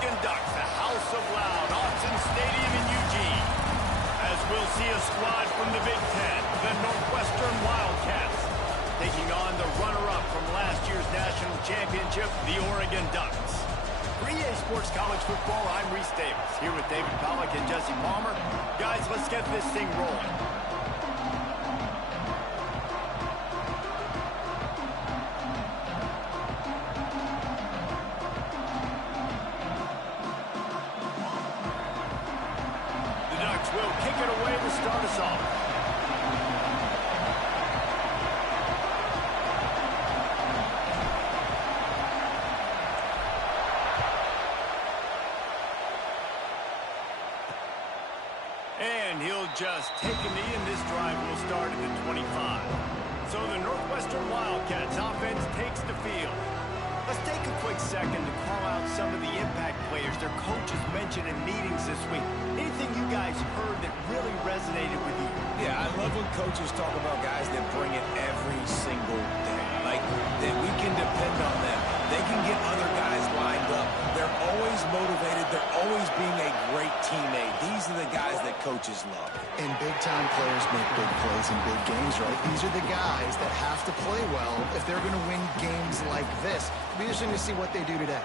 Oregon Ducks, the House of Loud, Autzen Stadium in Eugene. As we'll see a squad from the Big Ten, the Northwestern Wildcats, taking on the runner-up from last year's national championship, the Oregon Ducks. For EA Sports College Football, I'm Reese Davis, here with David Pollack and Jesse Palmer. Guys, let's get this thing rolling. Will kick it away to start us off. And he'll just take a knee, and this drive will start at the 25. So the Northwestern Wildcats offense takes the field. Let's take a quick second to call out some of the impact players their coaches mentioned in meetings this week. Anything you guys heard that really resonated with you? Yeah, I love when coaches talk about guys that bring it every single day. Like, that we can depend on them. They can get other guys lined up. They're always motivated. They're always being a great teammate. These are the guys that coaches love. And big-time players make big plays in big games, right? These are the guys that have to play well if they're going to win games like this. It'll be interesting to see what they do today.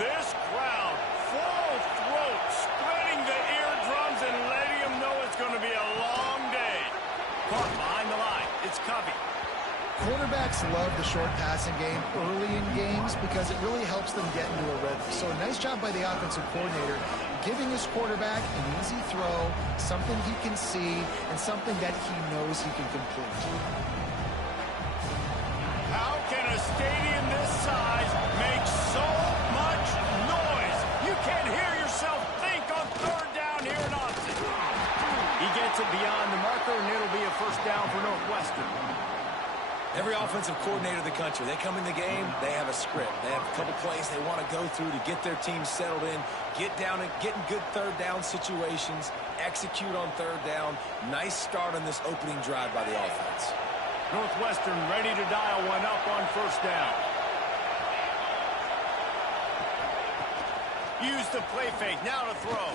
This crowd, full throat, spreading the eardrums and letting them know it's going to be a long day. Caught behind the line. It's Covey. Quarterbacks love the short passing game early in games because it really helps them get into a rhythm. So a nice job by the offensive coordinator giving his quarterback an easy throw, something he can see, and something that he knows he can complete. How can a stadium this size make so much noise? You can't hear yourself think on third down here in Autzen. He gets it beyond the marker, and it'll be a first down for Northwestern. Every offensive coordinator in the country, they come in the game, they have a script. They have a couple plays they want to go through to get their team settled in, get down and get in good third down situations, execute on third down. Nice start on this opening drive by the offense. Northwestern ready to dial one up on first down. Use the play fake, now to throw.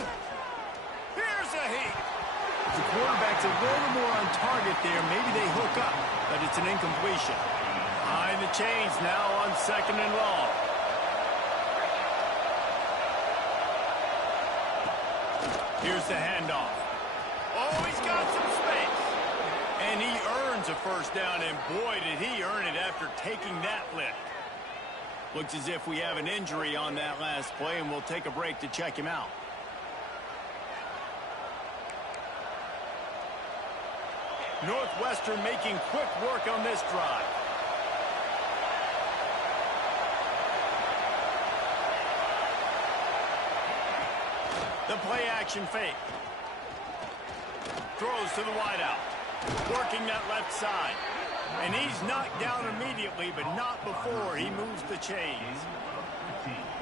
Here's a heat. The quarterback's a little more on target there. Maybe they hook up, but it's an incompletion. Behind the chains now on second and long. Here's the handoff. Oh, he's got some space. And he earns a first down, and boy, did he earn it after taking that lift. Looks as if we have an injury on that last play, and we'll take a break to check him out. Northwestern making quick work on this drive. The play action fake. Throws to the wideout. Working that left side. And he's knocked down immediately, but not before he moves the chains.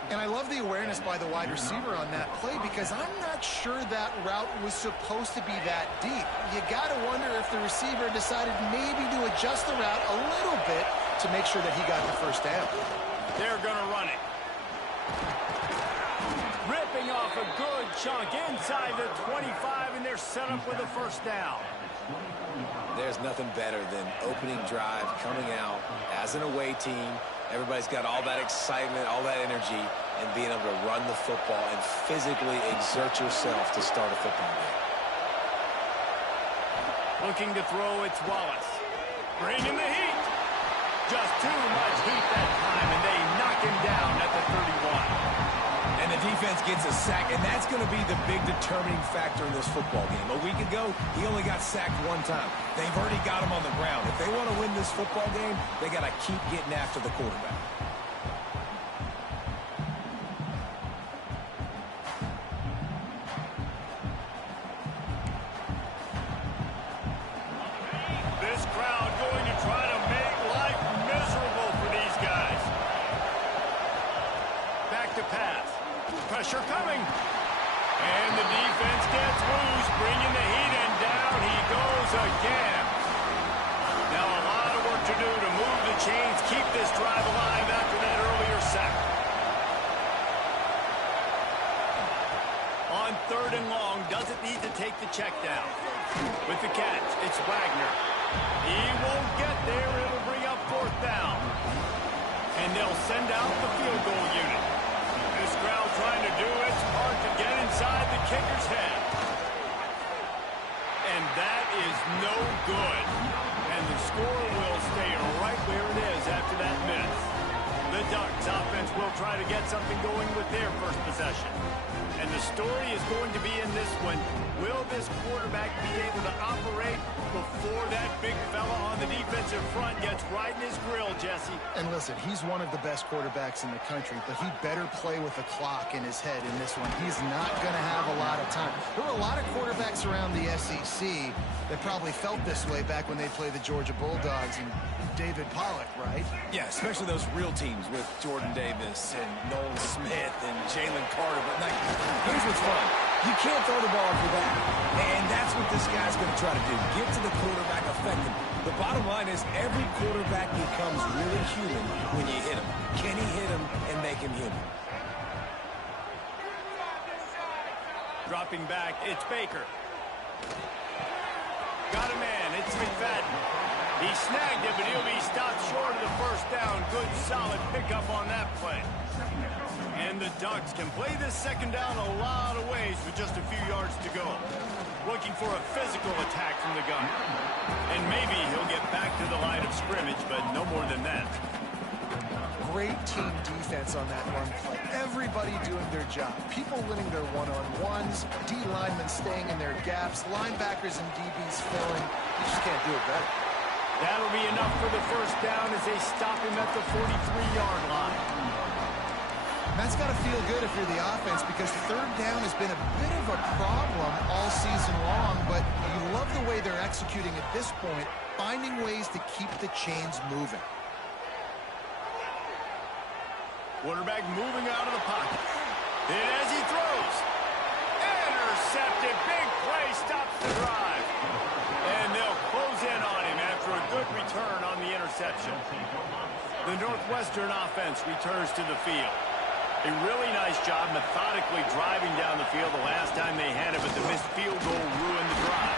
And I love the awareness by the wide receiver on that play because I'm not sure that route was supposed to be that deep. You got to wonder if the receiver decided maybe to adjust the route a little bit to make sure that he got the first down. They're going to run it. Ripping off a good chunk inside the 25, and they're set up with a first down. There's nothing better than opening drive, coming out as an away team. Everybody's got all that excitement, all that energy, and being able to run the football and physically exert yourself to start a football game. Looking to throw, it's Wallace. Bringing the heat. Just too much heat that time, and they knock him down at the 31. And the defense gets a sack, and that's going to be the big determining factor in this football game. A week ago, he only got sacked one time. They've already got him on the ground. If they want to win this football game, they got to keep getting after the quarterback. This crowd going to try to make life miserable for these guys. Back to pass. Pressure coming. And the defense gets loose, bringing the heat, and down he goes again. Now a lot of work to do to move the chains, keep this drive alive after that earlier sack. On 3rd and long, doesn't need to take the check down. With the catch, it's Wagner. He won't get there. It'll bring up 4th down. And they'll send out the field goal unit. This crowd trying to do its part to get inside the kicker's head. And that is no good. And the score will stay right where it is after that miss. The Ducks offense will try to get something going with their first possession. And the story is going to be in this one. Will this quarterback be able to operate before that big fella on the defensive front gets right in his grill, Jesse? And listen, he's one of the best quarterbacks in the country, but he better play with the clock in his head in this one. He's not going to have a lot of time. There were a lot of quarterbacks around the SEC that probably felt this way back when they played the Georgia Bulldogs and David Pollock, right? Yeah, especially those real teams with Jordan Davis and Nolan Smith and Jalen Carter. But like, here's what's fun. You can't throw the ball for that. And that's what this guy's going to try to do. Get to the quarterback effectively. The bottom line is every quarterback becomes really human when you hit him. Can he hit him and make him human? Dropping back, it's Baker. Got a man, it's McFadden. He snagged it, but he'll be stopped short of the 1st down. Good, solid pickup on that play. And the Ducks can play this 2nd down a lot of ways with just a few yards to go. Looking for a physical attack from the gun. And maybe he'll get back to the line of scrimmage, but no more than that. Great team defense on that run play. Everybody doing their job. People winning their one-on-ones, D linemen staying in their gaps, linebackers and DBs filling. You just can't do it better. That'll be enough for the 1st down as they stop him at the 43-yard line. And that's got to feel good if you're the offense, because 3rd down has been a bit of a problem all season long, but you love the way they're executing at this point, finding ways to keep the chains moving. Quarterback moving out of the pocket. And as he throws, intercepted. Big play stops the drive. And they'll close in on him after a good return on the interception. The Northwestern offense returns to the field. A really nice job methodically driving down the field the last time they had it, but the missed field goal ruined the drive.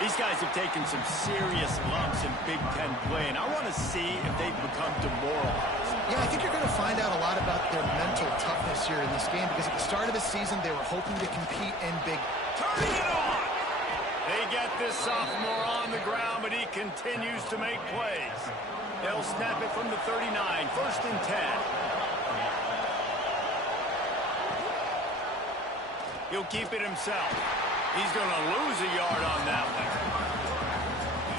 These guys have taken some serious lumps in Big Ten play, and I want to see if they've become demoralized. Yeah, I think you're going to find out a lot about their mental toughness here in this game, because at the start of the season, they were hoping to compete in Big. Turning it on! They get this sophomore on the ground, but he continues to make plays. They'll snap it from the 39, 1st and 10. He'll keep it himself. He's going to lose a yard on that one.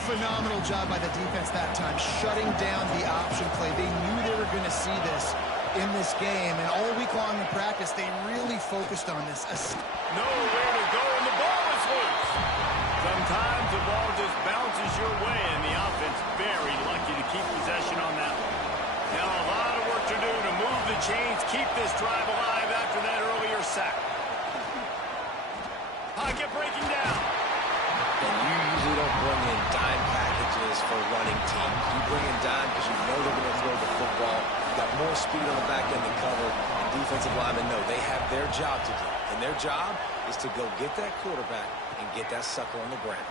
Phenomenal job by the defense that time, shutting down the option play. They knew they were going to see this in this game, and all week long in practice, they really focused on this. Nowhere to go, and the ball is loose. Sometimes the ball just bounces your way, and the offense very lucky to keep possession on that one. Now a lot of work to do to move the chains, keep this drive alive after that earlier sack. Pocket breaking down. And you usually don't bring in dime packages for running teams. You bring in dime because you know they're going to throw the football. You got more speed on the back end to cover, and defensive linemen know they have their job to do. And their job is to go get that quarterback and get that sucker on the ground.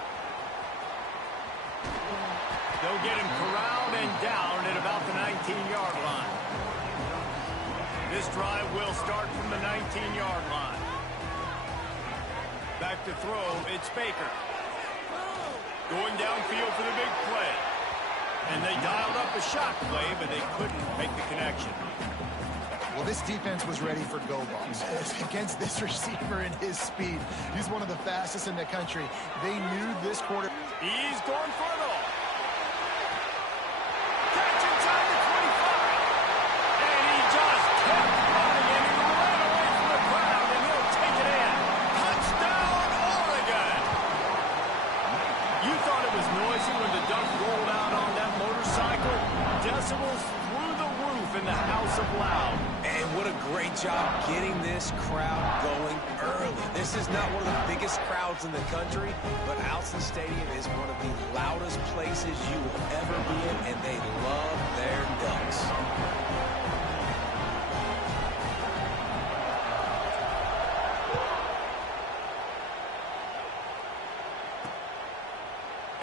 They'll get him corralled and down at about the 19-yard line. This drive will start from the 19-yard line. Back to throw, it's Baker. Going downfield for the big play. And they dialed up a shot play, but they couldn't make the connection. Well, this defense was ready for go balls against this receiver and his speed. He's one of the fastest in the country. They knew this quarter. He's going for it all. Catch inside the 25. And he just kept running, and he ran away from the crowd, and he'll take it in. Touchdown, Oregon. You thought it was noisy when the Duck rolled out on that motorcycle? Decibels through the roof in the House of Loud. And what a great job getting this crowd going early. This is not one of the biggest crowds in the country, but Autzen Stadium is one of the loudest places you will ever be in, and they love their Ducks.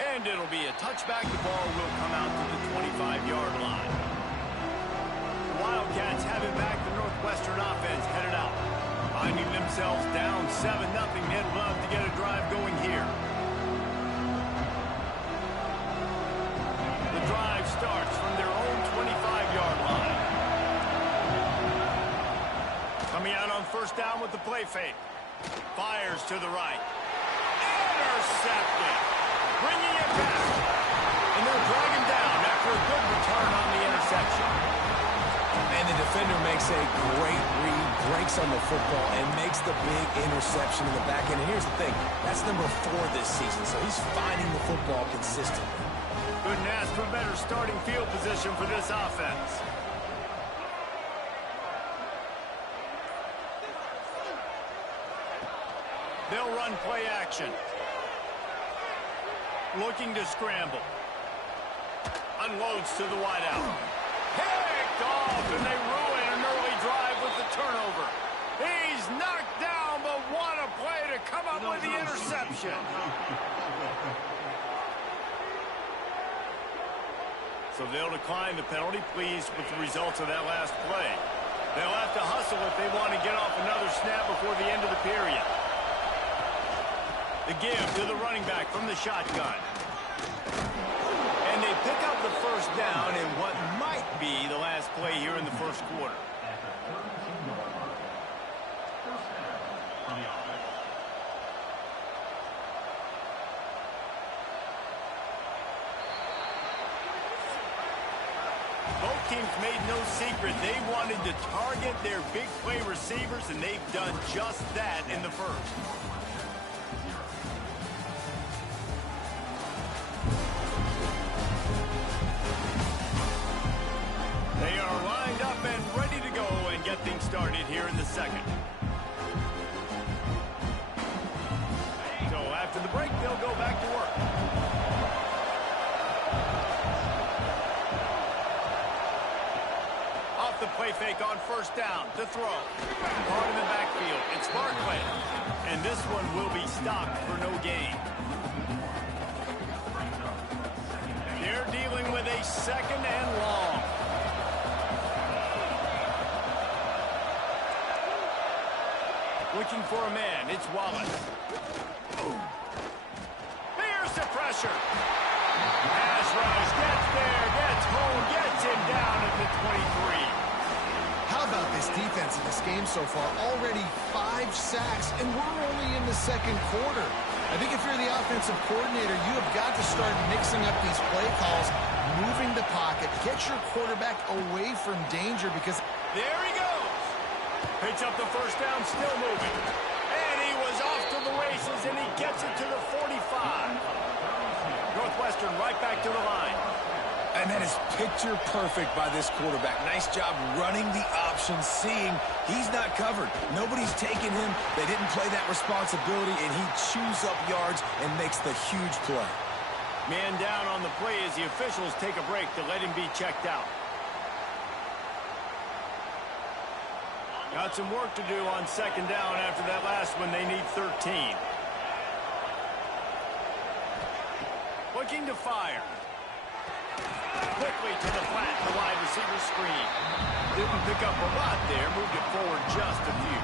And it'll be a touchback. The ball will come out to the 25-yard line. The Wildcats have it back. The Northwestern offense headed out. Finding themselves down 7-0. They'd love to get a drive going here. The drive starts from their own 25-yard line. Coming out on first down with the play fake. Fires to the right. Intercepted. Bringing it back. And they'll drag him down after a good return on the interception. And the defender makes a great read, breaks on the football, and makes the big interception in the back end. And here's the thing, that's number 4 this season, so he's finding the football consistently. Couldn't ask for a better starting field position for this offense. They'll run play action. Looking to scramble. Unloads to the wideout. Picked off, and they ruin an early drive with the turnover. He's knocked down, but what a play to come up with the interception. So they'll decline the penalty, pleased with the results of that last play. They'll have to hustle if they want to get off another snap before the end of the period. The give to the running back from the shotgun. And they pick up the first down in what might be the last play here in the first quarter. Both teams made no secret they wanted to target their big play receivers, and they've done just that in the first. They are lined up and ready to go and get things started here in the second. So after the break, they'll go back to work. Off the play fake on first down to throw. Caught in the backfield. It's Barkley. And this one will be stopped for no gain. They're dealing with a second and long. Looking for a man. It's Wallace. Here's the pressure. Pass rush. Gets there. Gets home. Gets him down at the 23. How about this defense in this game so far? Already 5 sacks, and we're only in the second quarter. I think if you're the offensive coordinator, you have got to start mixing up these play calls, moving the pocket, get your quarterback away from danger because... There he goes. Picks up the first down, still moving. And he was off to the races, and he gets it to the 45. Northwestern right back to the line. And that is picture perfect by this quarterback. Nice job running the option, seeing he's not covered. Nobody's taking him. They didn't play that responsibility, and he chews up yards and makes the huge play. Man down on the play as the officials take a break to let him be checked out. Got some work to do on second down after that last one. They need 13. Looking to fire. Quickly to the flat, the wide receiver screen. Didn't pick up a lot there, moved it forward just a few.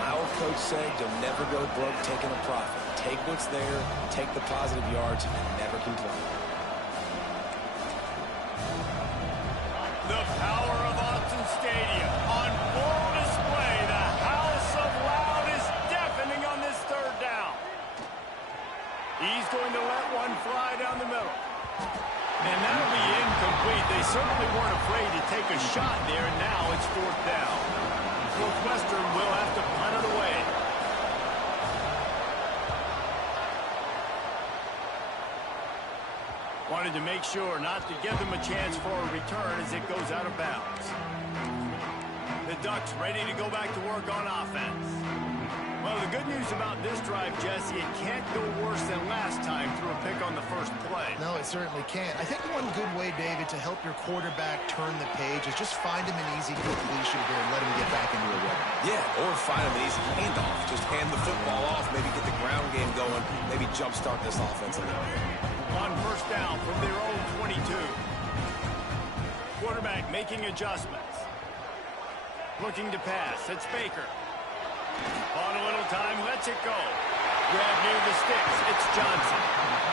Our coach said you'll never go broke taking a profit. Take what's there, take the positive yards, and never complain. The power of Autzen Stadium on full display. The house of loud is deafening on this third down. He's going to let one fly down the middle. And that'll be incomplete. They certainly weren't afraid to take a shot there, and now it's fourth down. Northwestern will have to punt it away. Wanted to make sure not to give them a chance for a return as it goes out of bounds. The Ducks ready to go back to work on offense. good news about this drive, Jesse, it can't go worse than last time through a pick on the first play. No, it certainly can't. I think one good way, David, to help your quarterback turn the page is just find him an easy completion here and let him get back into a rhythm. Yeah, or find him an easy handoff. Just hand the football off, maybe get the ground game going, maybe jumpstart this offense a little bit. On first down from their own 22. Quarterback making adjustments. Looking to pass. It's Baker. On a little time, lets it go. Grab near the sticks. It's Johnson.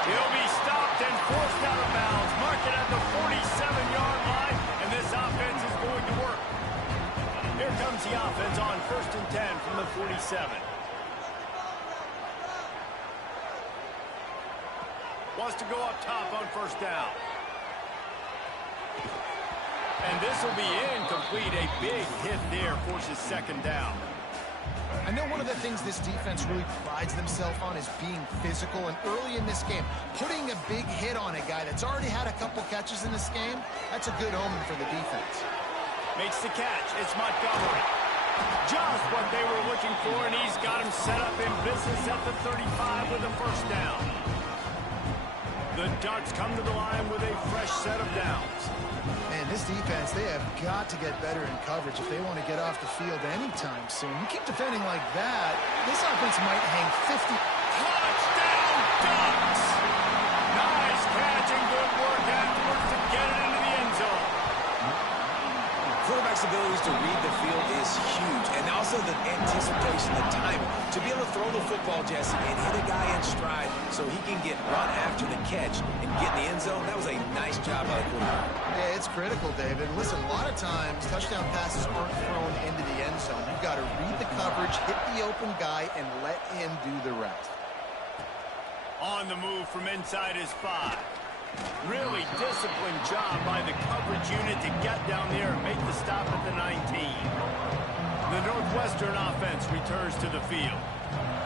He'll be stopped and forced out of bounds. Mark it at the 47-yard line, and this offense is going to work. Here comes the offense on 1st and 10 from the 47. Wants to go up top on first down. And this will be incomplete. A big hit there forces second down. I know one of the things this defense really prides themselves on is being physical, and early in this game, putting a big hit on a guy that's already had a couple catches in this game, that's a good omen for the defense. Makes the catch. It's Montgomery. Just what they were looking for, and he's got him set up in business at the 35 with a first down. The Ducks come to the line with a fresh set of downs. Man, this defense, they have got to get better in coverage if they want to get off the field anytime soon. You keep defending like that, this offense might hang 50. Touchdown, Ducks! Nice catch and good work afterwards to get it into the end zone. Quarterback's abilities to read the field is huge, and also the anticipation, the timing. To be able to throw the football, Jesse, and hit a guy in stride so he can get run after the catch and get in the end zone, that was a nice job by the quarterback. Yeah, it's critical, David. Listen, a lot of times, touchdown passes aren't thrown into the end zone. You've got to read the coverage, hit the open guy, and let him do the rest. On the move from inside his 5. Really disciplined job by the coverage unit to get down there and make the stop at the 19. The Northwestern offense returns to the field.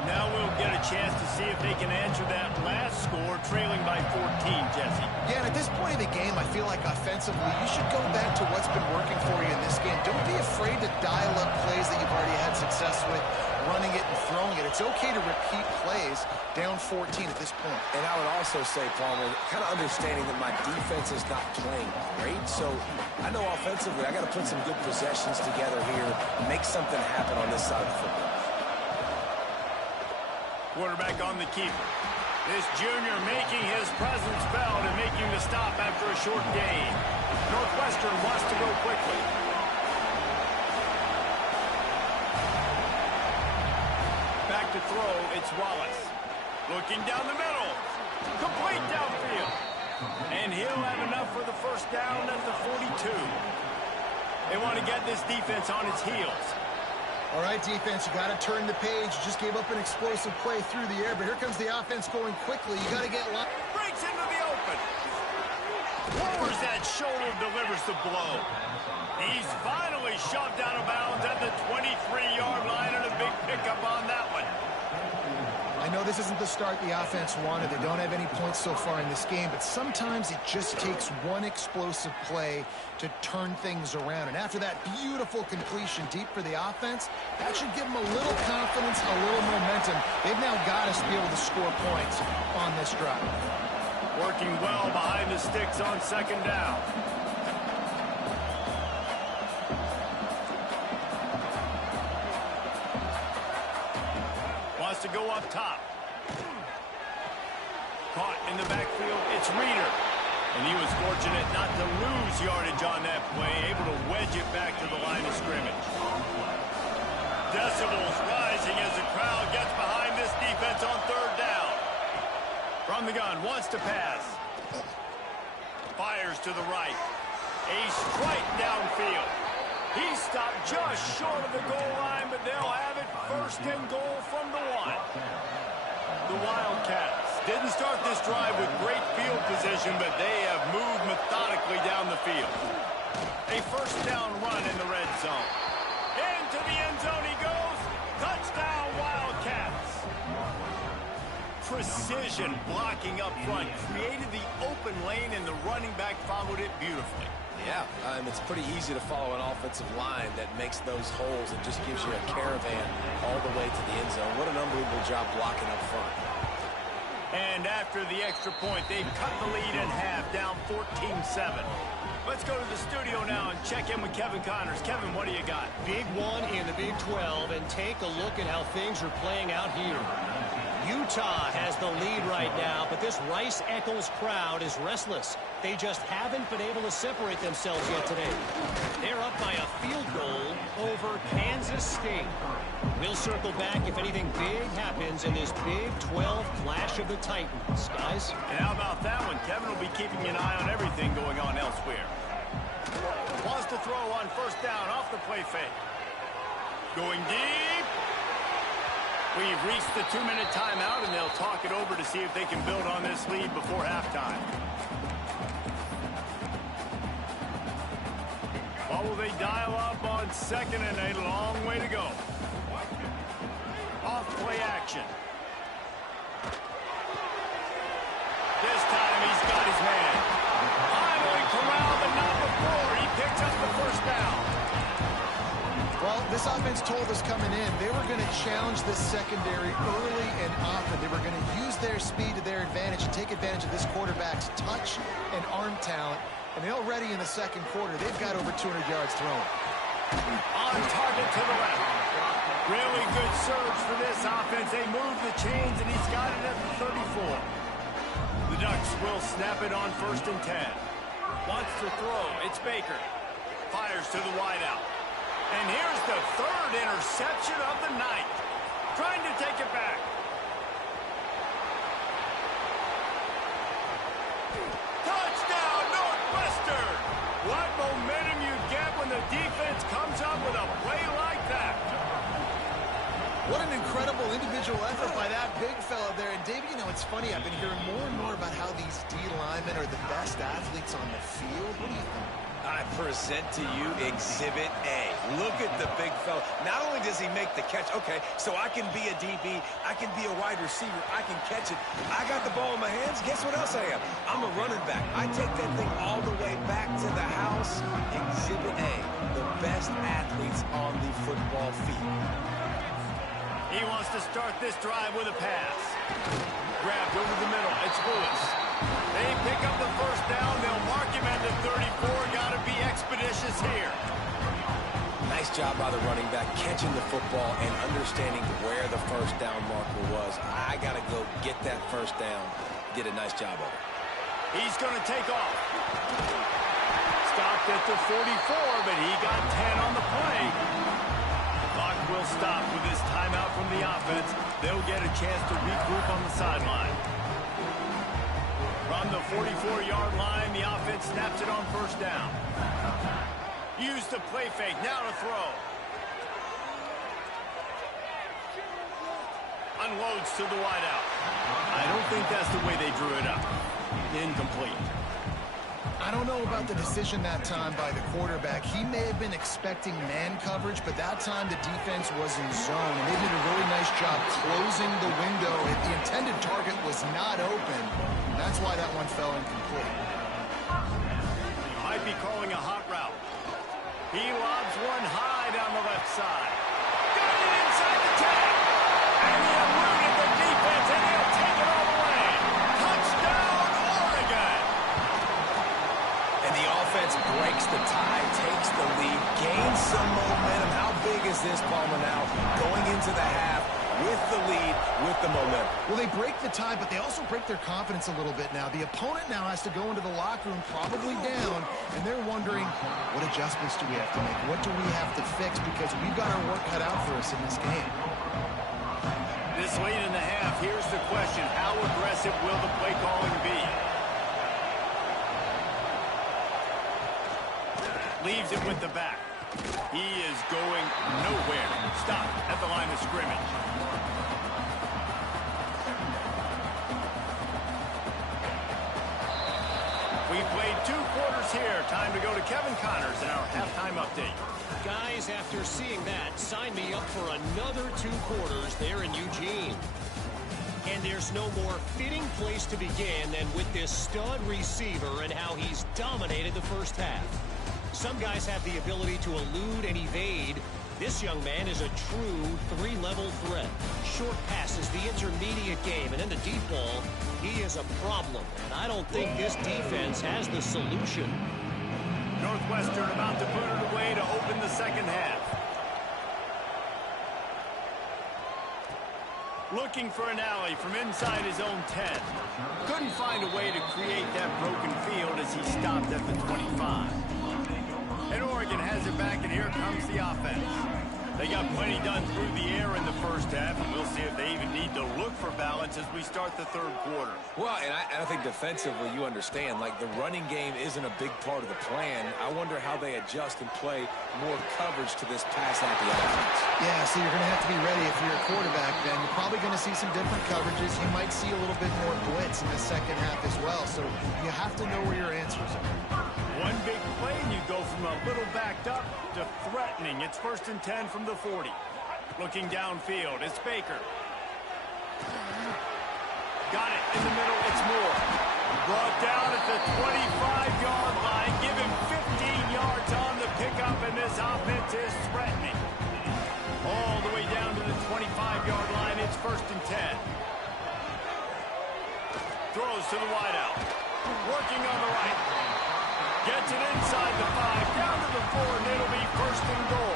Now we'll get a chance to see if they can answer that last score, trailing by 14, Jesse. Yeah, and at this point in the game, I feel like offensively, you should go back to what's been working for you in this game. Don't be afraid to dial up plays that you've already had success with, running it and throwing it. It's okay to repeat plays down 14 at this point. And I would also say, Palmer, kind of understanding that my defense is not playing great, so I know offensively I got to put some good possessions together here, make something happen on this side of the football. Quarterback on the keeper. This junior making his presence felt and making the stop after a short gain. Northwestern wants to go quickly. Back to throw, it's Wallace. Looking down the middle. Complete downfield. And he'll have enough for the first down at the 42. They want to get this defense on its heels. All right, defense, you got to turn the page. You just gave up an explosive play through the air, but here comes the offense going quickly. You got to get line. Breaks into the open. Lowers that shoulder, delivers the blow. He's finally shoved out of bounds at the 23-yard line, and a big pickup on that one. I know this isn't the start the offense wanted. They don't have any points so far in this game, but sometimes it just takes one explosive play to turn things around. And after that beautiful completion deep for the offense, that should give them a little confidence, a little momentum. They've now got us to be able to score points on this drive. Working well behind the sticks on second down. Wants to go up top. Caught in the backfield, it's Reeder. And he was fortunate not to lose yardage on that play, able to wedge it back to the line of scrimmage. Decibels rising as the crowd gets behind this defense on third down. From the gun, wants to pass. Fires to the right. A strike downfield. He stopped just short of the goal line, but they'll have it first and goal from the 1. The Wildcats didn't start this drive with great field position, but they have moved methodically down the field. A first down run in the red zone. Into the end zone he goes. Touchdown, Wildcats. Precision blocking up front created the open lane, and the running back followed it beautifully. Yeah, it's pretty easy to follow an offensive line that makes those holes and just gives you a caravan all the way to the end zone. What an unbelievable unbelievable job blocking up front. And after the extra point, they've cut the lead in half, down 14-7. Let's go to the studio now and check in with Kevin Connors. Kevin, what do you got? Big one in the Big 12, and take a look at how things are playing out here. Utah has the lead right now, but this Rice-Eccles crowd is restless. They just haven't been able to separate themselves yet today. They're up by a field goal over Kansas State. We'll circle back if anything big happens in this Big 12 Clash of the Titans. Guys? And how about that one? Kevin will be keeping an eye on everything going on elsewhere. Wants to throw on first down off the play fake. Going deep. We've reached the 2-minute timeout, and they'll talk it over to see if they can build on this lead before halftime. What will they dial up on second and a long way to go? Off play action. This time he's got his man. Finally corralled, but not before. He picked up the first down. Well, this offense told us coming in they were going to challenge this secondary early and often. They were going to use their speed to their advantage and take advantage of this quarterback's touch and arm talent. And already in the second quarter, they've got over 200 yards thrown. On target to the left. Really good surge for this offense. They move the chains, and he's got it at the 34. The Ducks will snap it on 1st and 10. Wants to throw. It's Baker. Fires to the wideout. And here's the third interception of the night. Trying to take it back. Touchdown, Northwestern! What momentum you get when the defense comes up with a play like that. What an incredible individual effort by that big fella there. And, David, you know, it's funny. I've been hearing more and more about how these D linemen are the best athletes on the field. What do you think? I present to you Exhibit A. Look at the big fella. Not only does he make the catch, okay, so I can be a DB, I can be a wide receiver, I can catch it. I got the ball in my hands. Guess what else I am? I'm a running back. I take that thing all the way back to the house. Exhibit A, the best athletes on the football field. He wants to start this drive with a pass. Grabbed over the middle. It's Lewis. They pick up the first down. They'll mark him at the 34. Got to be expeditious here. Nice job by the running back, catching the football and understanding where the first down marker was. I got to go get that first down. Did a nice job of it. He's going to take off. Stopped at the 44, but he got 10 on the play. The clock will stop with this timeout from the offense. They'll get a chance to regroup on the sideline. From the 44-yard line, the offense snaps it on first down. Use the play fake, now to throw. Unloads to the wideout. I don't think that's the way they drew it up. Incomplete. I don't know about the decision that time by the quarterback. He may have been expecting man coverage, but that time the defense was in zone, and they did a really nice job closing the window. The intended target was not open. That's why that one fell incomplete. Might be calling a hot route. He lobs one high down the left side. Got it inside the 10. And he eluded the defense, and he'll take it all the way. Touchdown, Oregon! And the offense breaks the tie, takes the lead, gains some momentum. How big is this, Palmer, now? Going into the half with the lead, with the momentum. Well, they break the tie, but they also break their confidence a little bit now. The opponent now has to go into the locker room, probably down, and they're wondering, what adjustments do we have to make? What do we have to fix? Because we've got our work cut out for us in this game. This late in the half, here's the question. How aggressive will the play calling be? Leaves it with the back. He is going nowhere. Stop at the line of scrimmage. We played 2 quarters here. Time to go to Kevin Connors in our halftime update. Guys, after seeing that, sign me up for another 2 quarters there in Eugene. And there's no more fitting place to begin than with this stud receiver and how he's dominated the first half. Some guys have the ability to elude and evade. This young man is a true 3-level threat. short passes, the intermediate game, and in the deep ball, he is a problem. And I don't think this defense has the solution. Northwestern about to put it away to open the second half. Looking for an alley from inside his own 10. Couldn't find a way to create that broken field as he stopped at the 25. And Oregon has it back, and here comes the offense. They got plenty done through the air in the first half, and we'll see if they even need to look for balance as we start the third quarter. Well, and I think defensively, you understand, like the running game isn't a big part of the plan. I wonder how they adjust and play more coverage to this pass-happy offense. Yeah, so you're going to have to be ready if you're a quarterback, then. You're probably going to see some different coverages. You might see a little bit more blitz in the second half as well, so you have to know where your answers are. One big play, and you go from a little backed up to threatening. It's 1st and 10 from the 40. Looking downfield, it's Baker. Got it in the middle, it's Moore. Brought down at the 25-yard line. Give him 15 yards on the pickup, and this offense is threatening. All the way down to the 25-yard line, it's 1st and 10. Throws to the wideout. Working on the right. Gets it inside the 5, down to the 4, and it'll be 1st and goal.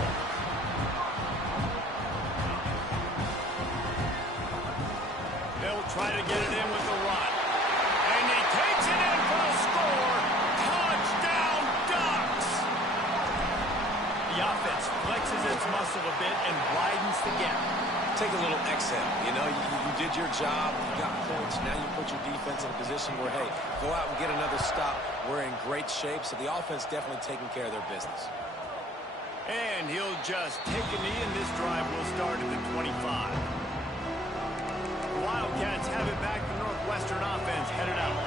They'll try to get it in with the run. And he takes it in for a score. Touchdown, Ducks! The offense flexes its muscle a bit and widens the gap. Take a little exhale. You know, you did your job. You got points. Now you put your defense in a position where, hey, go out and get another stop. We're in great shape, so the offense definitely taking care of their business. And he'll just take a knee, and this drive will start at the 25. The Wildcats have it back. The Northwestern offense headed out.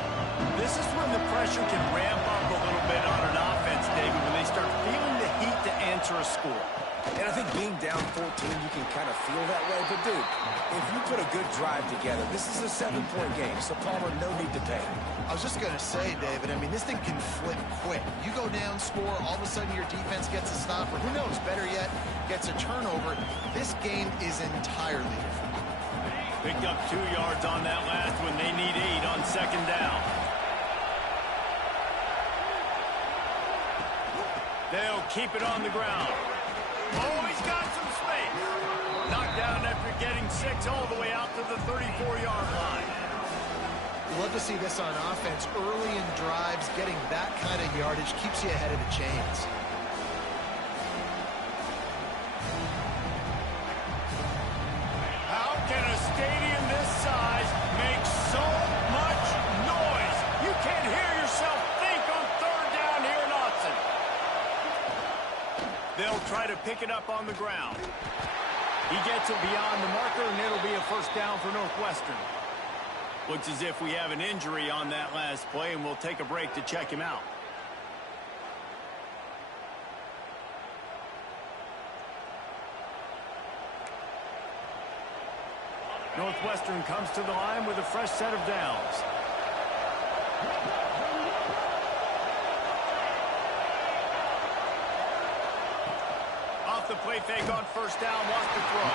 This is when the pressure can ramp up a little bit on an offense, David, when they start feeling the heat to answer a score. And I think being down 14, you can kind of feel that way. But, dude, if you put a good drive together, this is a 7-point game. So, Palmer, no need to panic. I was just going to say, David, I mean, this thing can flip quick. You go down, score, all of a sudden your defense gets a stop, or who knows, better yet, gets a turnover. This game is entirely different. Picked up 2 yards on that last one. They need 8 on 2nd down. They'll keep it on the ground. Oh, he's got some space. Knocked down after getting 6 all the way out to the 34-yard line. You love to see this on offense. Early in drives, getting that kind of yardage keeps you ahead of the chains. How can a stadium this size make so much noise? You can't hear yourself think on 3rd down here in Autzen. They'll try to pick it up on the ground. He gets it beyond the marker, and it'll be a 1st down for Northwestern. Looks as if we have an injury on that last play, and we'll take a break to check him out. Northwestern comes to the line with a fresh set of downs. Off the play fake on 1st down, wants to throw.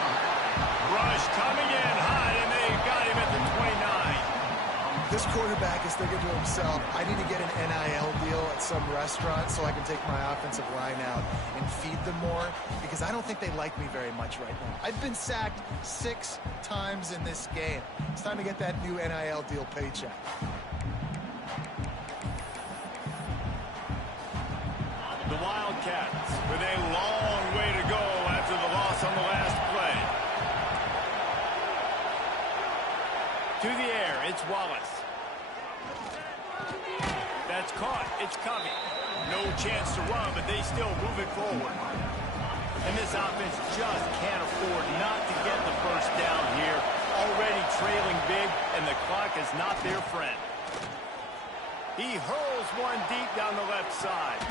Rush coming in high, and they got him at the 29. This quarterback is thinking to himself, I need to get an NIL deal at some restaurant so I can take my offensive line out and feed them more, because I don't think they like me very much right now. I've been sacked 6 times in this game. It's time to get that new NIL deal paycheck. The Wildcats with a long way to go after the loss on the last play. To the air, it's Wallace. That's caught. It's Covey. No chance to run, but they still move it forward. And this offense just can't afford not to get the 1st down here. Already trailing big, and the clock is not their friend. He hurls one deep down the left side.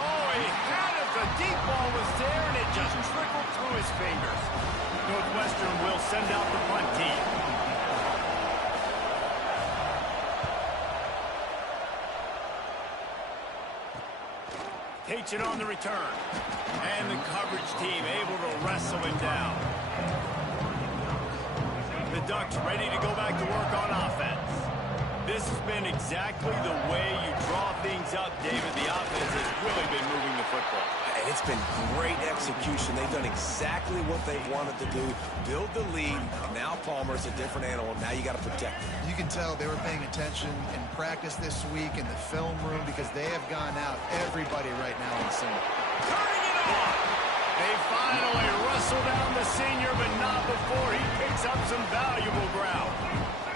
Oh, he had it. The deep ball was there, and it just trickled through his fingers. Northwestern will send out the punt team. Takes it on the return. And the coverage team able to wrestle him down. Ducks ready to go back to work on offense. This has been exactly the way you draw things up, David. The offense has really been moving the football. And it's been great execution. They've done exactly what they've wanted to do. Build the lead. Now Palmer's a different animal. Now you got to protect him. You can tell they were paying attention in practice this week in the film room because they have gone out everybody right now in the center. Turning it on! They finally wrestle down the senior, but not before he picks up some valuable ground.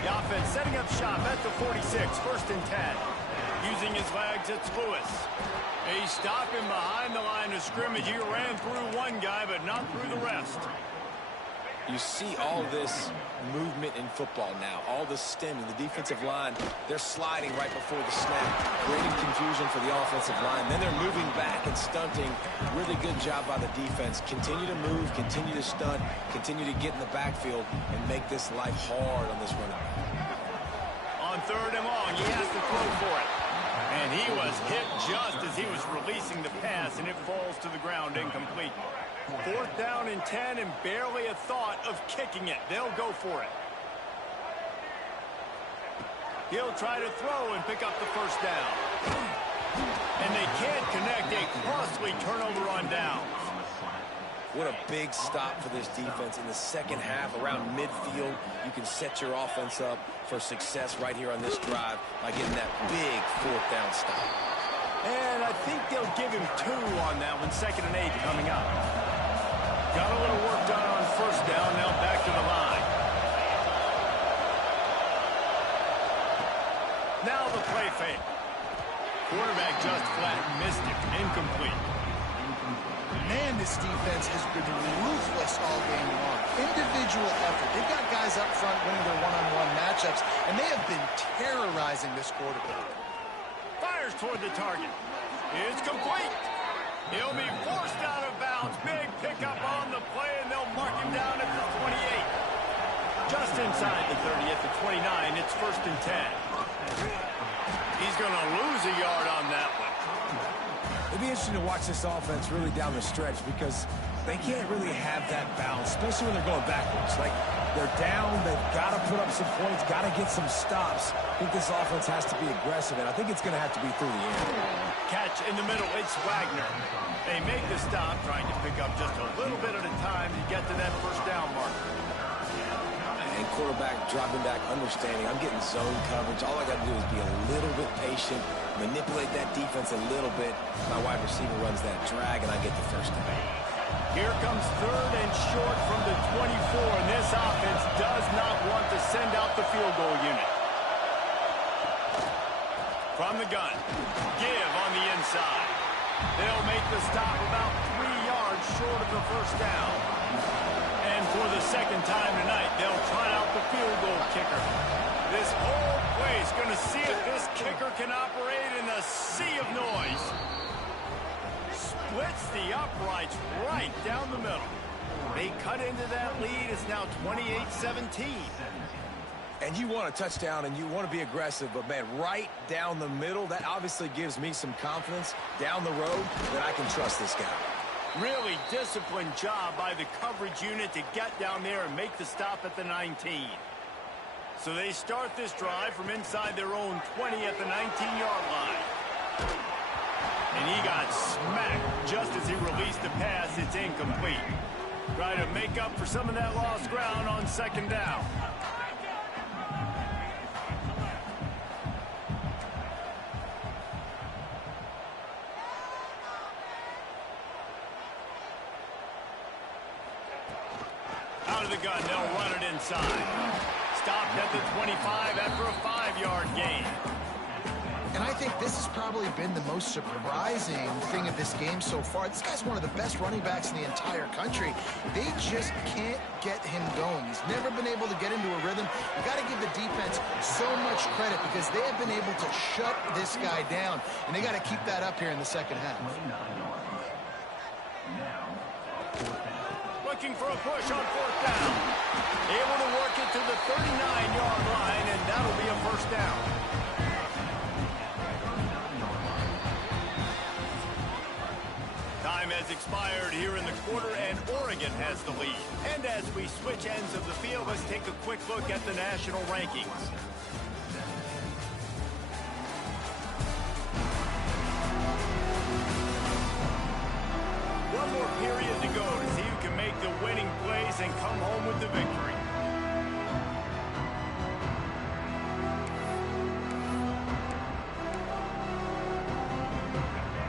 The offense setting up shop at the 46, 1st and 10. Using his legs, it's Lewis. They stop him behind the line of scrimmage. He ran through one guy, but not through the rest. You see all this movement in football now, all the stemming, the defensive line, they're sliding right before the snap, creating confusion for the offensive line. Then they're moving back and stunting. Really good job by the defense. Continue to move, continue to stunt, continue to get in the backfield and make this life hard on this running back. On 3rd and long, he has to throw for it. And he was hit just as he was releasing the pass, and it falls to the ground incomplete. 4th down and 10, and barely a thought of kicking it. They'll go for it. He'll try to throw and pick up the 1st down. And they can't connect. A costly turnover on downs. What a big stop for this defense in the second half. Around midfield, you can set your offense up for success right here on this drive by getting that big 4th down stop. And I think they'll give him 2 on that one. 2nd and 8 coming up. Got a little work done on 1st down. Now back to the line. Now the play fake. Quarterback just flat missed it. Incomplete. Man, this defense has been ruthless all game long. Individual effort. They've got guys up front winning their one-on-one matchups, and they have been terrorizing this quarterback. Fires toward the target. It's complete. He'll be forced out of bounds. Big pickup on the play, and they'll mark him down at the 28. Just inside the 30 at the 29. It's 1st and 10. He's going to lose a yard on that one. It'd be interesting to watch this offense really down the stretch because they can't really have that balance, especially when they're going backwards. Like, they're down, they've got to put up some points, got to get some stops. I think this offense has to be aggressive, and I think it's going to have to be through the air. Catch in the middle, it's Wagner. They make the stop, trying to pick up just a little bit at a time to get to that 1st down marker. And quarterback dropping back, understanding, I'm getting zone coverage. All I got to do is be a little bit patient, manipulate that defense a little bit. My wide receiver runs that drag, and I get the 1st down. Here comes 3rd and short from the 24, and this offense does not want to send out the field goal unit. From the gun, give on the inside. They'll make the stop about 3 yards short of the 1st down. And for the 2nd time tonight, they'll try out the field goal kicker. This whole place going to see if this kicker can operate in a sea of noise. Splits the uprights right down the middle. They cut into that lead. It's now 28-17. And you want a touchdown and you want to be aggressive, but, man, right down the middle, that obviously gives me some confidence down the road that I can trust this guy. Really disciplined job by the coverage unit to get down there and make the stop at the 19. So they start this drive from inside their own 20 at the 19-yard line. And he got smacked just as he released the pass. It's incomplete. Try to make up for some of that lost ground on 2nd down. Out of the gun, they'll run it inside. Stopped at the 25 after a 5-yard gain. And I think this has probably been the most surprising thing of this game so far. This guy's one of the best running backs in the entire country. They just can't get him going. He's never been able to get into a rhythm. You got to give the defense so much credit because they have been able to shut this guy down. And they got to keep that up here in the 2nd half. Looking for a push on 4th down. Able to work it to the 39-yard line, and that'll be a 1st down. Time has expired here in the quarter, and Oregon has the lead. And as we switch ends of the field, let's take a quick look at the national rankings. One more period to go to see who can make the winning plays and come home with the victory.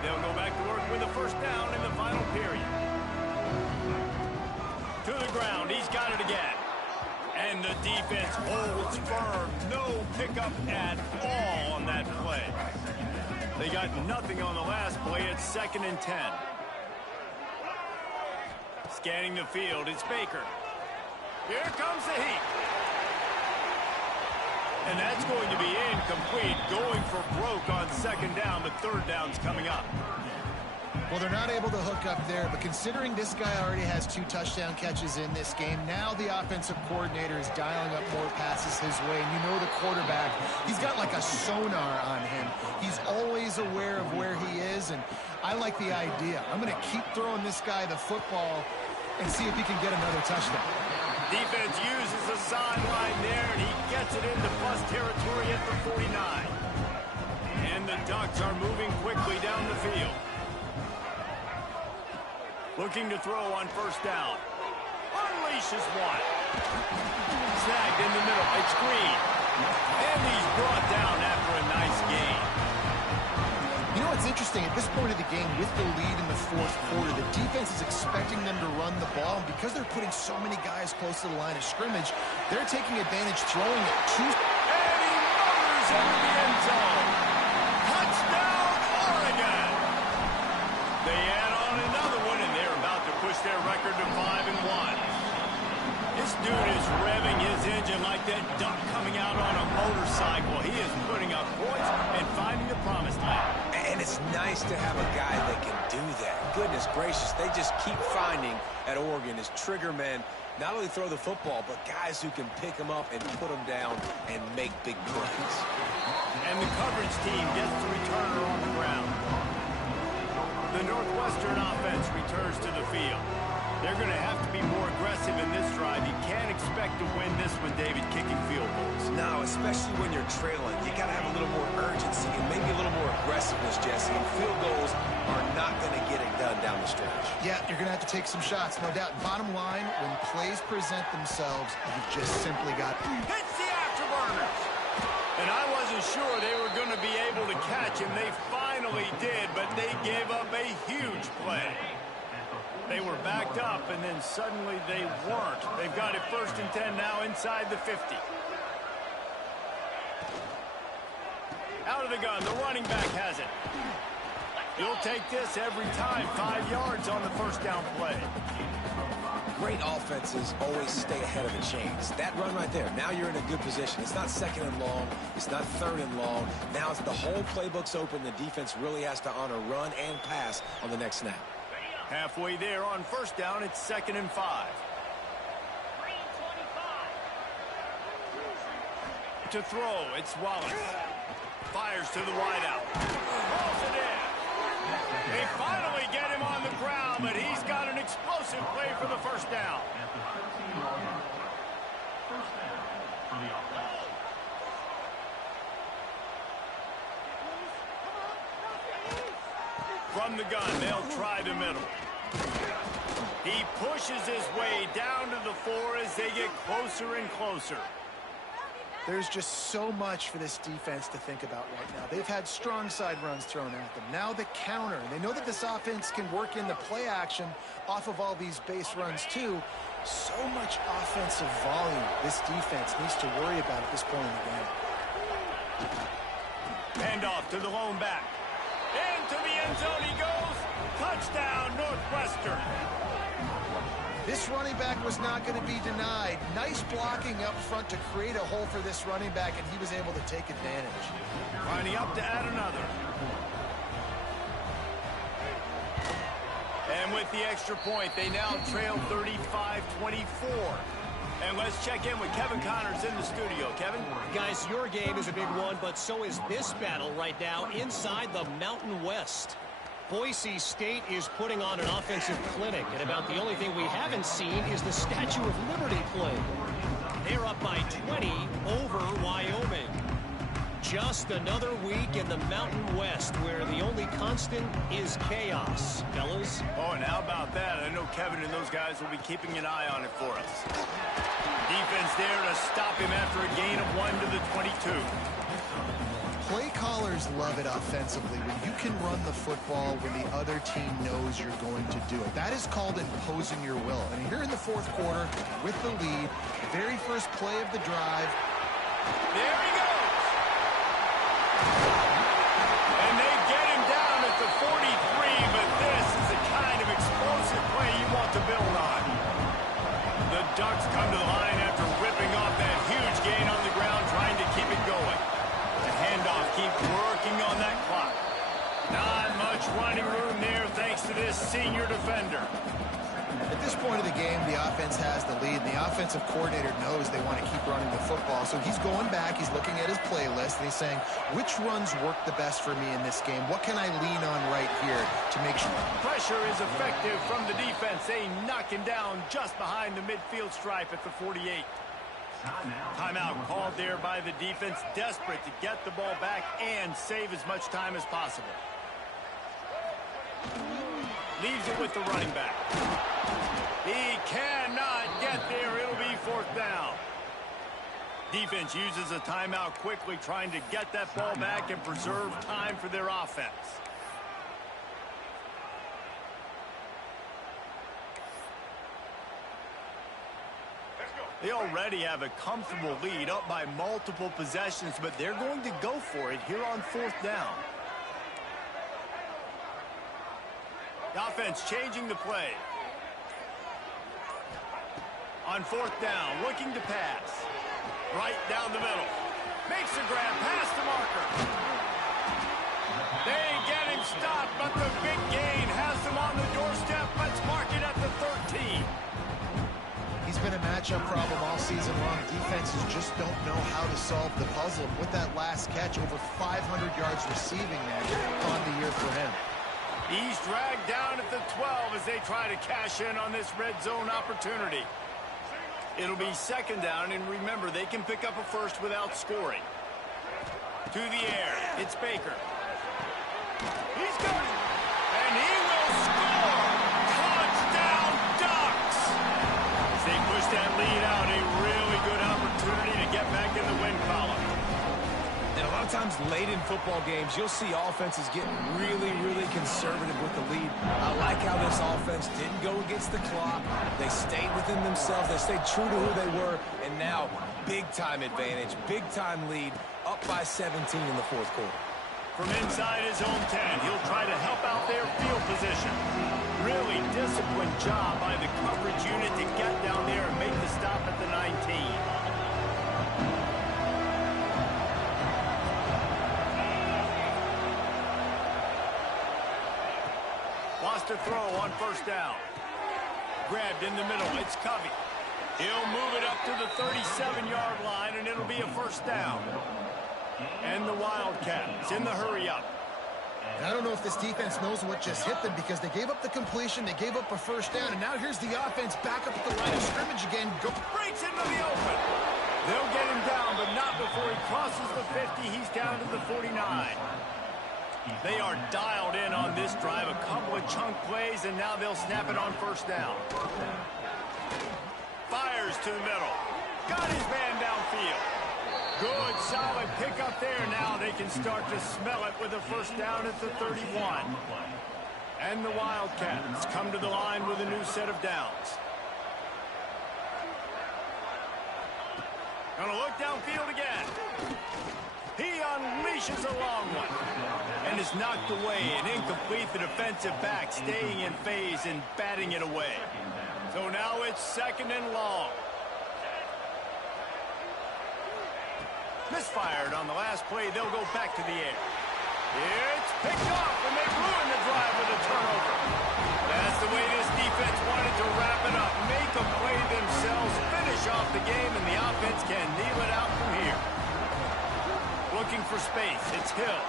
They'll go back to work with a first down in the final period. To the ground, he's got it again. And the defense holds firm. No pickup at all on that play. They got nothing on the last play. It's 2nd and 10. Scanning the field, it's Baker. Here comes the heat. And that's going to be incomplete. Going for broke on 2nd down, but 3rd down's coming up. Well, they're not able to hook up there, but considering this guy already has 2 touchdown catches in this game, now the offensive coordinator is dialing up more passes his way. And you know the quarterback, he's got like a sonar on him. He's always aware of where he is, and I like the idea. I'm going to keep throwing this guy the football and see if he can get another touchdown. Defense uses the sideline there, and he gets it into plus territory at the 49. And the Ducks are moving quickly down the field. Looking to throw on 1st down. Unleashes one. Snagged in the middle. It's Green. And he's brought down after a nice gain. You know what's interesting? At this point of the game, with the lead in the 4th quarter, the defense is expecting them to run the ball. And because they're putting so many guys close to the line of scrimmage, they're taking advantage throwing it to... And he motors into the end zone. Touchdown, Oregon. They add on another one, and they're about to push their record to 5-1. This dude is revving his engine like that duck coming out on a motorcycle. He is putting up points and finding the promised land. And it's nice to have a guy that can do that. Goodness gracious, they just keep finding at Oregon is trigger men. Not only throw the football, but guys who can pick them up and put them down and make big plays. And the coverage team gets the returner on the ground. The Northwestern offense returns to the field. They're going to have to be more aggressive in this drive. You can't expect to win this one, David, kicking field goals. No, especially when you're trailing. You got to have a little more urgency and maybe a little more aggressiveness, Jesse. And field goals are not going to get it done down the stretch. Yeah, you're going to have to take some shots, no doubt. Bottom line, when plays present themselves, you've just simply got... Hits the afterburners! And I wasn't sure they were going to be able to catch him. They finally did, but they gave up a huge play. They were backed up, and then suddenly they weren't. They've got it 1st and 10 now inside the 50. Out of the gun, the running back has it. You'll take this every time. 5 yards on the 1st down play. Great offenses always stay ahead of the chains. That run right there, now you're in a good position. It's not 2nd and long. It's not 3rd and long. Now it's the whole playbook's open. The defense really has to honor run and pass on the next snap. Halfway there on 1st down, it's 2nd and 5. To throw, it's Wallace. Fires to the wideout. Rolls it in. They finally get him on the ground, but he's got an explosive play for the 1st down. From the gun, they'll try the middle. He pushes his way down to the 4 as they get closer and closer. There's just so much for this defense to think about right now. They've had strong side runs thrown at them. Now the counter. And they know that this offense can work in the play action off of all these base runs too. So much offensive volume this defense needs to worry about at this point in the game. Handoff to the lone back. Into the end zone he goes. Touchdown, Northwestern. This running back was not going to be denied. Nice blocking up front to create a hole for this running back, and he was able to take advantage. Lining up to add another. And with the extra point, they now trail 35-24. And let's check in with Kevin Connors in the studio. Kevin? Guys, your game is a big one, but so is this battle right now inside the Mountain West. Boise State is putting on an offensive clinic, and about the only thing we haven't seen is the Statue of Liberty play. They're up by 20 over Wyoming. Just another week in the Mountain West where the only constant is chaos, fellas. Oh, and how about that? I know Kevin and those guys will be keeping an eye on it for us. Defense there to stop him after a gain of 1 to the 22. Play callers love it offensively when you can run the football when the other team knows you're going to do it. That is called imposing your will. And here in the fourth quarter with the lead, very first play of the drive. There he goes. And they get him down at the 43, but this is the kind of explosive play you want to build on. The Ducks come to the line after ripping off that huge gain on the ground, trying to keep it going. The handoff keeps working on that clock. Not much running room there thanks to this senior defender. At this point of the game, the offense has the lead. The offensive coordinator knows they want to keep running the football. So he's going back, he's looking at his playlist, and he's saying, which runs work the best for me in this game? What can I lean on right here to make sure? Pressure is effective from the defense. They knock him down just behind the midfield stripe at the 48. Timeout called there by the defense, desperate to get the ball back and save as much time as possible. Leaves it with the running back. He cannot get there. It'll be fourth down. Defense uses a timeout quickly, trying to get that ball back and preserve time for their offense. They already have a comfortable lead, up by multiple possessions, but they're going to go for it here on fourth down. The offense changing the play. On fourth down, looking to pass. Right down the middle. Makes the grab past the marker. They get him stopped, but the big gain has them on the doorstep. Let's mark it at the 13. He's been a matchup problem all season long. Defenses just don't know how to solve the puzzle. With that last catch, over 500 yards receiving there on the year for him. He's dragged down at the 12 as they try to cash in on this red zone opportunity. It'll be second down, and remember, they can pick up a first without scoring. To the air, it's Baker. He's got it, and he will score! Touchdown, Ducks! As they push that lead out, a really good opportunity to get back in the win column. And a lot of times late in football games, you'll see offenses getting really, really conservative with the lead. I like how this offense didn't go against the clock. They stayed within themselves. They stayed true to who they were. And now, big-time advantage, big-time lead, up by 17 in the fourth quarter. From inside his own 10, he'll try to help out their field position. Really disciplined job by the coverage unit to get down there and make the stop at the 19. Lost a throw on first down. Grabbed in the middle. It's Covey. He'll move it up to the 37-yard line, and it'll be a first down. And the Wildcats in the hurry-up. I don't know if this defense knows what just hit them because they gave up the completion, they gave up a first down, and now here's the offense back up at the line of scrimmage again. Breaks into the open. They'll get him down, but not before he crosses the 50. He's down to the 49. They are dialed in on this drive. A couple of chunk plays, and now they'll snap it on first down. Fires to the middle. Got his man downfield. Good, solid pickup there. Now they can start to smell it with a first down at the 31. And the Wildcats come to the line with a new set of downs. Gonna look downfield again. He unleashes a long one. And is knocked away and incomplete. The defensive back staying in phase and batting it away. So now it's second and long. Misfired on the last play. They'll go back to the air. It's picked off, and they ruin the drive with a turnover. That's the way this defense wanted to wrap it up. Make a play themselves, finish off the game, and the offense can kneel it out from here. Looking for space. It's Hill.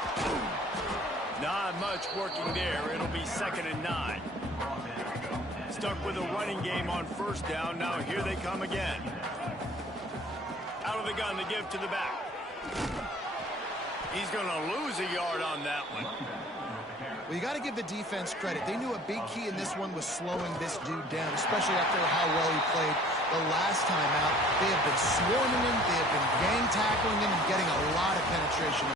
Not much working there. It'll be 2nd and 9. Stuck with a running game on 1st down. Now here they come again. Out of the gun to give to the back. He's going to lose a yard on that one. Well, you got to give the defense credit. They knew a big key in this one was slowing this dude down, especially after how well he played the last time out. They have been swarming him. They have been gang tackling him and getting a lot of penetration.